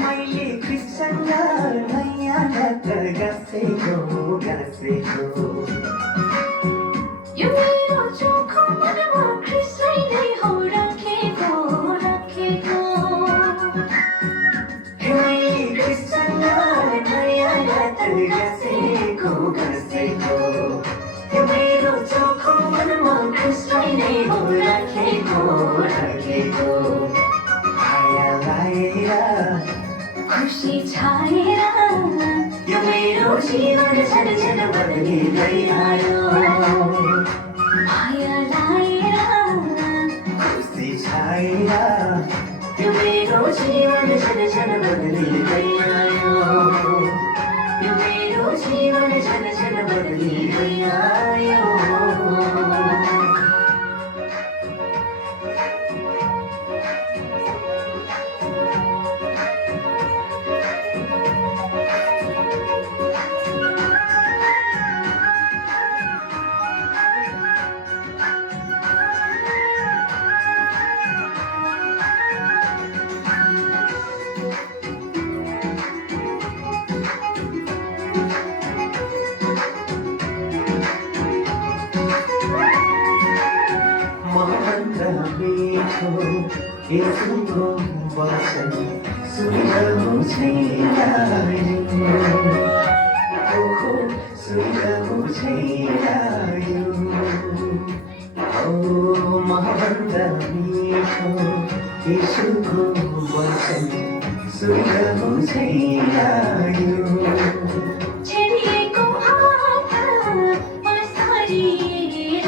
मैले कृष्णया नयाँ गाँसेको गाँसेको यो मेरो चोखो मनमा कृष्णै नै हो राखेको राखेको मैले कृष्णया नयाँ गाँसेको गाँसेको यो मेरो चोखो मनमा कृष्णै नै हो राखेको राखेको माया लाएर खुसी छाएर यो मेरो जीवन छन छन बदलिँदै आयो माया लाएर खुसी छाएर यो मेरो जीवन छन छन बदलिँदै आयो यो मेरो जीवन छन छन बदलिँदै आयो मीठो यसको वचन सुनिरहनु छैन ओहो सुनिरहनु छैन ओ महभन्दा मीठो यसको वचन सुनिरहनु छैन छेडिएको हात पसारेर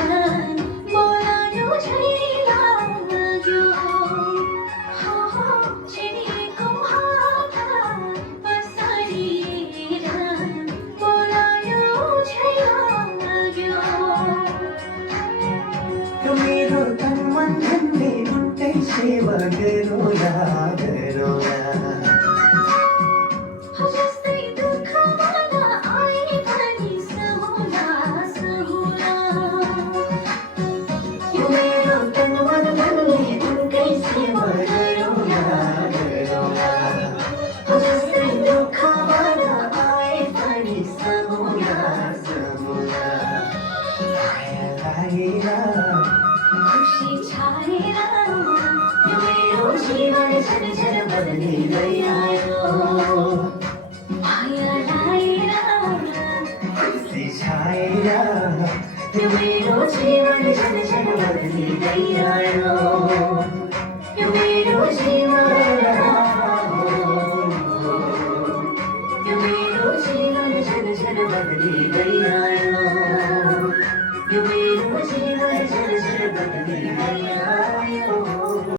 बोलायो झै लाग्यो छेडिएको हात पसारेर बोलायो झै लाग्यो यो मेरो तन मन धनले उनकै सेवा गरोला गरोला जस्तै दुःख मला आए पनि सहुला सहुला यो मेरो तन मन धनले उनकै सेवा गरोला गरोला जस्तै दुःख मला आए पनि सहुला सहुला माया लागेर खुसी छाएर यो मेरो जीवन छन छन बदलिँदै आयो माया लाएर खुसी छाएर यो मेरो जीवन छन छन बदलिँदै आयो यो मेरो जीवन यो मेरो जीवन छन छन बदलिँदै आयो यो मेरो जीवन छन छन बदलिँदै आयो